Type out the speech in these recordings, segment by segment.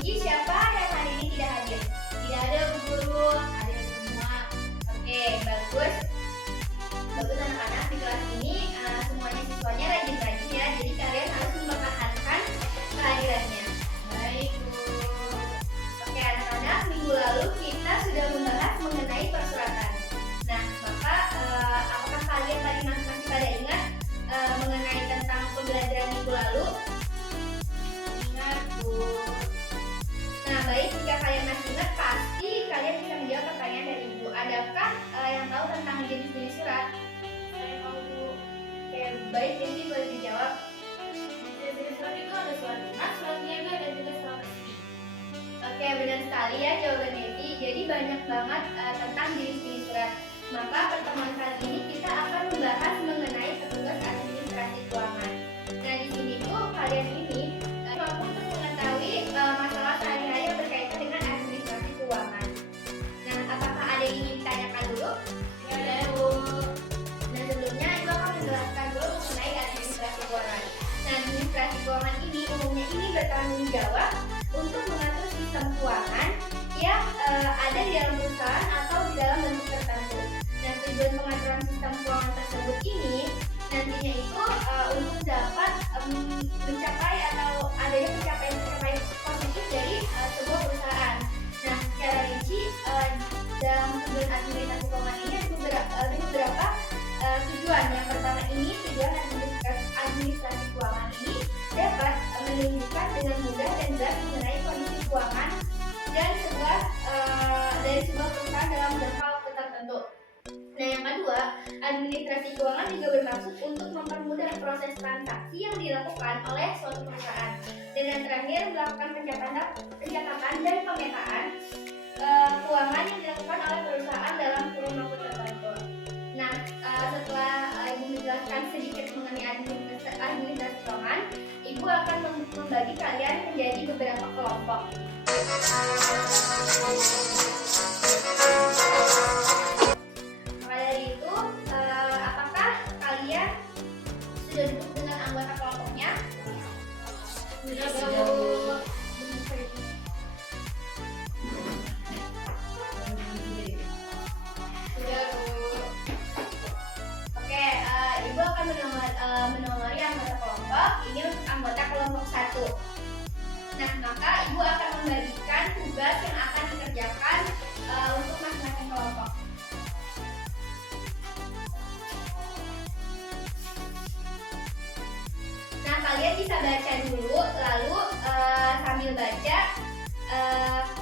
Kunci siapa yang hari ini tidak hadir? Tidak ada Bu Guru, hadir semua. Oke, bagus. Bagus anak-anak, di kelas ini semuanya siswanya rajin-rajin ya. Jadi kalian harus mempertahankan kehadirannya. Baik Bu. Oke anak-anak, minggu lalu kita sudah membahas mengenai persuratan. Nah, maka apakah kalian tadi masih pada ingat mengenai tentang pembelajaran minggu lalu? Ingat Bu. Nah, baik, jika kalian masih ingat, pasti kalian bisa menjawab pertanyaan dari Ibu. Adakah yang tahu tentang jenis-jenis surat? Saya tahu Bu. Oke, baik, jadi boleh dijawab. Jenis-jenis surat itu ada surat lunas, surat niaga, dan juga surat resmi. Oke, benar sekali ya jawaban Devi. Jadi banyak banget tentang jenis-jenis surat. Maka pertemuan kali ini kita akan membahas mengenai petugas administrasi keuangan. Nah, di sini tuh kalian ini mampu untuk mengetahui masalah sehari-hari yang berkaitan dengan administrasi keuangan. Nah, apakah ada yang ingin ditanyakan dulu? Ya, ada Bu. Nah, sebelumnya Ibu akan menjelaskan dulu mengenai administrasi keuangan. Nah, administrasi keuangan ini umumnya ini bertanggung jawab untuk mengatur sistem keuangan yang ada di dalam perusahaan atau di dalam bentuk tertentu. Nah, tujuan pengaturan sistem keuangan tersebut ini nantinya itu untuk dapat mencapai atau adanya pencapaian positif dari sebuah perusahaan. Nah, secara rinci dalam tujuan administrasi keuangan ini ada beberapa tujuan. Yang pertama ini tujuan administrasi keuangan ini dapat menunjukkan dengan mudah dan jelas mengenai kondisi keuangan dan dari sebuah perusahaan dalam jangka waktu tertentu. Nah, yang kedua, administrasi keuangan juga bermaksud untuk mempermudah proses transaksi yang dilakukan oleh suatu perusahaan. Dan yang terakhir, melakukan pencatatan dan pemetaan keuangan yang dilakukan oleh perusahaan dalam kurun waktu tertentu. Nah, setelah Ibu menjelaskan sedikit mengenai administrasi keuangan, Ibu akan membagi kalian menjadi beberapa kelompok. Maka dari itu, apakah kalian sudah duduk dengan anggota kelompoknya? Sudah Bu. Sudah Bu. Oke, Ibu akan menomori anggota kelompok. Ini untuk anggota kelompok 1. Nah, maka Ibu akan membagikan tugas yang akan dikerjakan untuk masing-masing kelompok. Nah, kalian bisa baca dulu, lalu sambil baca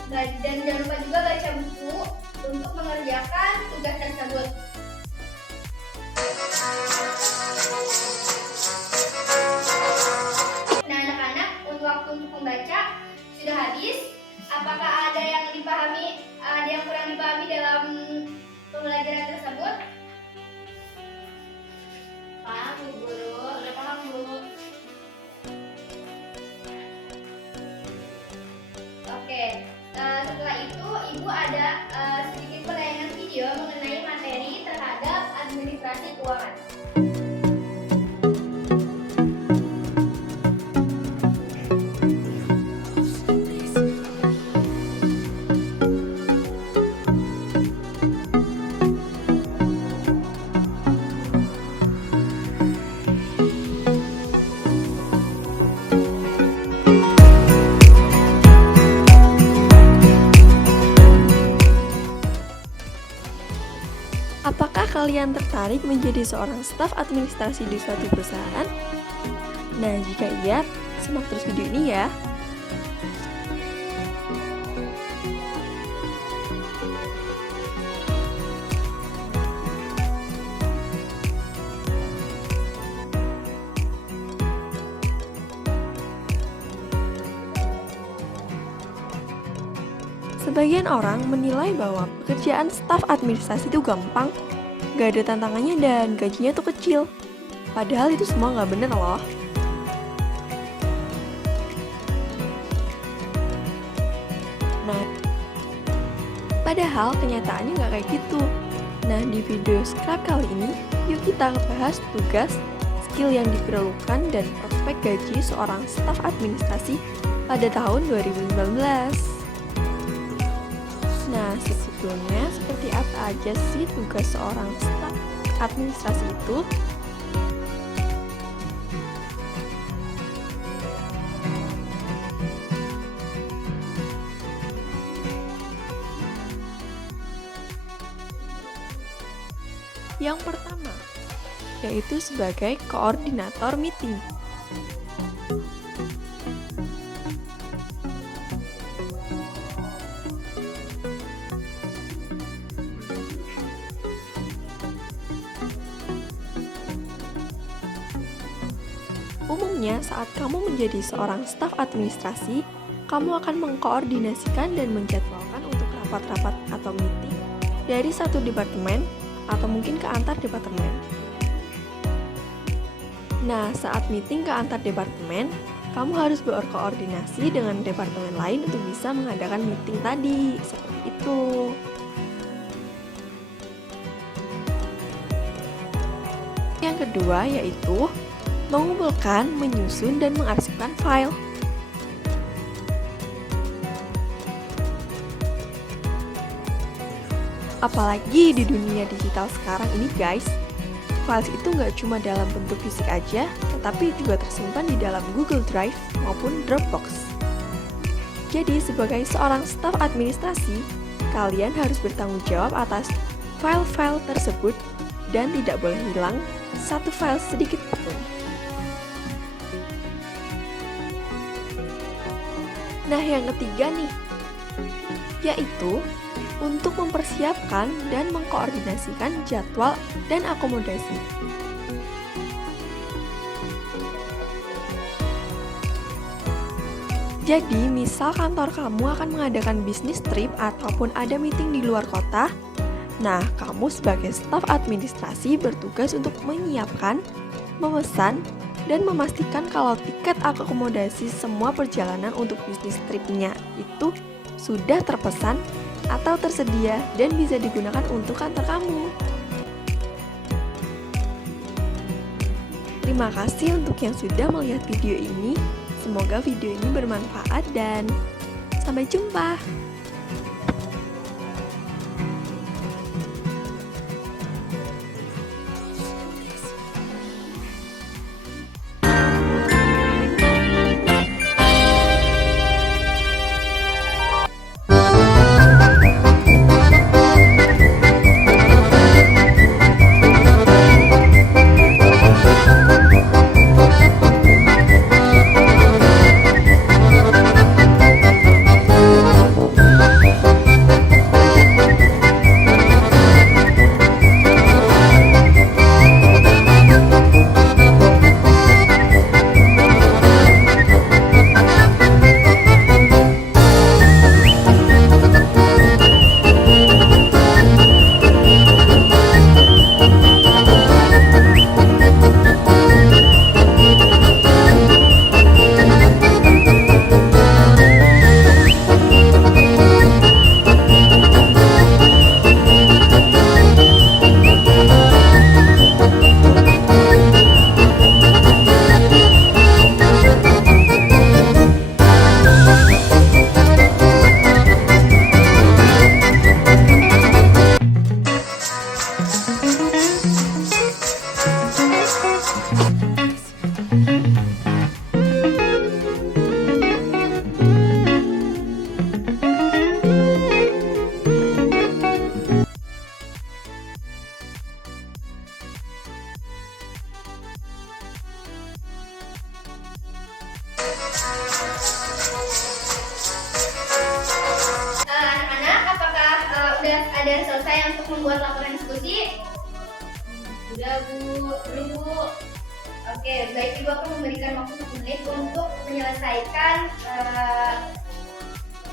dan jangan lupa juga baca buku untuk mengerjakan tugas tersebut. Nah, anak-anak, waktu untuk membaca sudah habis. Apakah ada yang dipahami, ada yang kurang dipahami dalam pembelajaran tersebut? Paham Bu Guru? Sudah paham Bu? Oke, setelah itu Ibu ada sedikit penayangan video mengenai materi terhadap administrasi keuangan. Apakah kalian tertarik menjadi seorang staf administrasi di suatu perusahaan? Nah, jika iya, simak terus video ini ya. Sebagian orang menilai bahwa pekerjaan staf administrasi itu gampang, gak ada tantangannya dan gajinya tuh kecil. Padahal itu semua gak bener loh. Nah, padahal kenyataannya gak kayak gitu. Nah, di video Scrap kali ini, yuk kita bahas tugas, skill yang diperlukan, dan prospek gaji seorang staf administrasi pada tahun 2019. Nah, sebetulnya seperti apa aja sih tugas seorang staf administrasi itu? Yang pertama, yaitu sebagai koordinator meeting. Umumnya, saat kamu menjadi seorang staf administrasi, kamu akan mengkoordinasikan dan menjadwalkan untuk rapat-rapat atau meeting dari satu departemen atau mungkin ke antar departemen. Nah, saat meeting ke antar departemen, kamu harus berkoordinasi dengan departemen lain untuk bisa mengadakan meeting tadi, seperti itu. Yang kedua yaitu mengumpulkan, menyusun, dan mengarsipkan file. Apalagi di dunia digital sekarang ini guys, files itu nggak cuma dalam bentuk fisik aja, tetapi juga tersimpan di dalam Google Drive maupun Dropbox. Jadi sebagai seorang staf administrasi, kalian harus bertanggung jawab atas file-file tersebut dan tidak boleh hilang satu file sedikit pun. Nah, yang ketiga nih, yaitu untuk mempersiapkan dan mengkoordinasikan jadwal dan akomodasi. Jadi, misal kantor kamu akan mengadakan bisnis trip ataupun ada meeting di luar kota, nah, kamu sebagai staf administrasi bertugas untuk menyiapkan, memesan, dan memastikan kalau tiket akomodasi semua perjalanan untuk bisnis tripnya itu sudah terpesan atau tersedia dan bisa digunakan untuk kantor kamu. Terima kasih untuk yang sudah melihat video ini. Semoga video ini bermanfaat dan sampai jumpa. Ada selesai untuk membuat laporan diskusi? Sudah Bu, belum Bu? Oke, baik, Ibu akan memberikan waktu 1 menit untuk menyelesaikan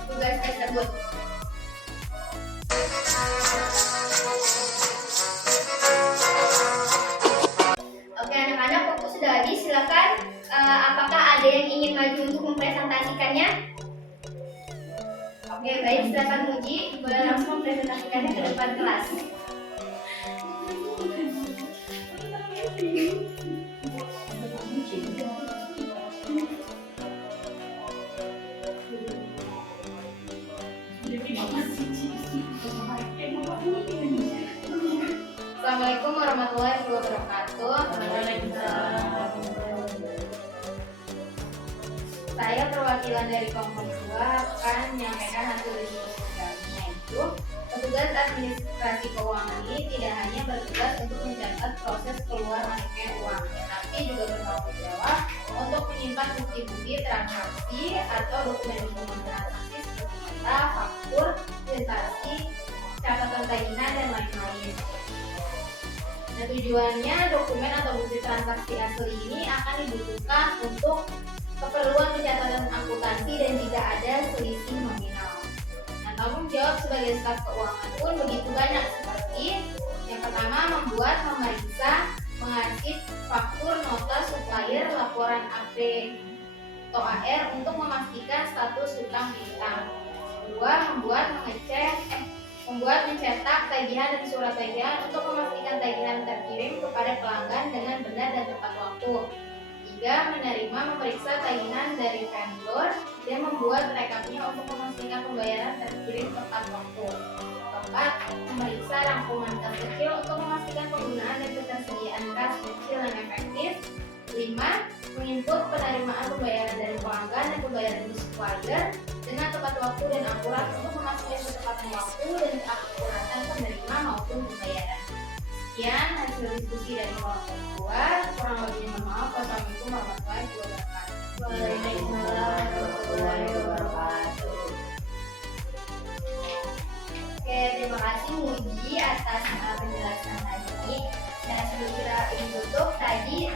tugas tersebut. Oke anak-anak, waktu sudah habis, silakan. Apakah ada yang ingin maju untuk mempresentasikannya? Oke, baik, silakan Muji, boleh langsung mempresentasikannya ke depan kelas. warahmatullahi wabarakatuh. Saya perwakilan dari Kompas 2 akan menyampaikan hasil diskusi kami, yaitu petugas administrasi keuangan ini tidak hanya bertugas untuk mencatat proses keluar masuknya uang, tetapi juga bertanggung jawab untuk menyimpan bukti-bukti transaksi atau dokumen-dokumen transaksi seperti nota, faktur, inventaris, catatan tagihan, dan lain-lain. Nah, tujuannya dokumen atau bukti transaksi asli ini akan dibutuhkan untuk keperluan pencatatan akuntansi dan jika ada selisih nominal. Nah, tanggung jawab sebagai staf keuangan pun begitu banyak, seperti yang pertama membuat, memeriksa, mengarsip faktur, nota, supplier, laporan AP atau AR untuk memastikan status hutang piutang. Kedua, membuat, mencetak tagihan dan surat tagihan untuk memastikan tagihan terkirim kepada pelanggan dengan benar dan tepat waktu. Tiga, menerima, memeriksa tagihan dari vendor dan membuat rekapnya untuk memastikan pembayaran terkirim tepat waktu. Keempat, memeriksa rangkuman kas kecil untuk memastikan penggunaan dan ketersediaan kas kecil yang efektif. 5. Menginput penerimaan pembayaran dari pelanggan dan pembayaran supplier dengan tepat waktu dan akurat untuk memastikan ketepatan waktu dan keakuratan penerima maupun pembayaran. Sekian hasil diskusi dari kelompok 2. Kurang lebihnya mohon maaf. Wassalamualaikum warahmatullahi wabarakatuh. Waalaikumsalam warahmatullahi wabarakatuh. Oke, terima kasih Muji atas penjelasan tadi. Nah, sebelum kita tutup tadi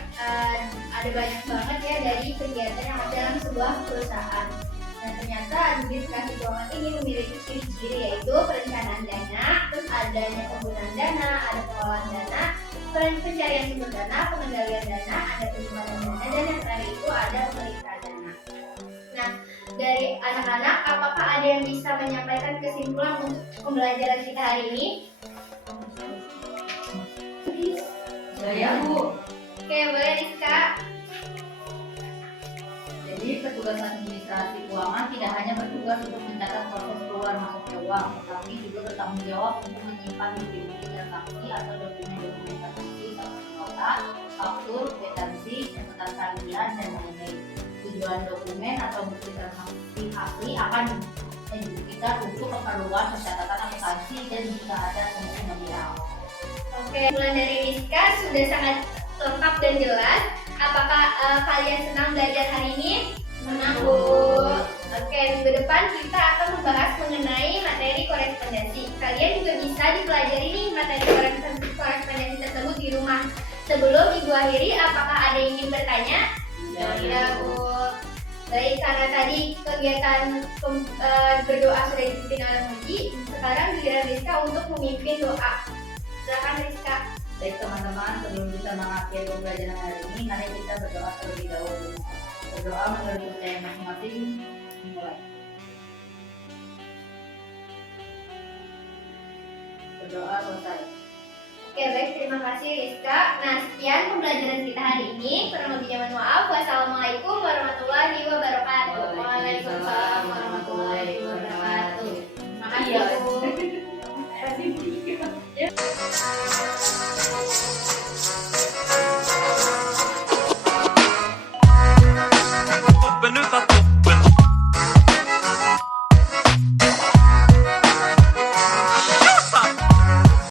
ada banyak banget ya dari kegiatan yang ada dalam sebuah perusahaan. Dan ternyata administrasi keuangan ini memiliki ciri-ciri, yaitu perencanaan dana, terus adanya penggunaan dana, ada pengelolaan dana, pencarian sumber dana, pengendalian dana, ada penyimpanan dana, dan yang terakhir itu ada pemeriksaan dana. Nah, dari anak-anak, apakah ada yang bisa menyampaikan kesimpulan untuk pembelajaran kita hari ini? Saya Bu. Oke, boleh Rizka. Jadi petugas administrasi keuangan tidak hanya bertugas untuk mencatat proses keluar masuknya uang, tetapi juga bertanggung jawab untuk menyimpan bukti-bukti transaksi atau dokumen-dokumen transaksi seperti nota, faktur, kwitansi, catatan tagihan, dan lain-lain. Tujuan dokumen atau bukti transaksi asli akan dibuktikan untuk keperluan pencatatan akuntansi dan jika ada selisih nominal. Oke, mulai dari Rizka sudah sangat lengkap dan jelas. Apakah kalian senang belajar hari ini? Senang, Bu. Oke, minggu depan kita akan membahas mengenai materi korespondensi. Kalian juga bisa dipelajari nih materi korespondensi tersebut di rumah. Sebelum Ibu akhiri, apakah ada yang ingin bertanya? Ya, Bu. Baik, karena tadi kegiatan berdoa sudah dipimpin oleh Muji, sekarang giliran Rizka untuk memimpin doa. Silakan Rizka. Baik teman-teman, sebelum kita mengakhiri pembelajaran hari ini, mari kita berdoa terlebih dahulu. Berdoa menurut kepercayaan masing-masing. Dimulai. Berdoa selesai. Oke, baik, terima kasih Rizka. Nah, sekian pembelajaran kita hari ini. Kurang lebihnya mohon maaf. Wassalamualaikum warahmatullahi wabarakatuh. Waalaikumsalam warahmatullahi wabarakatuh. Terima kasih, Bu.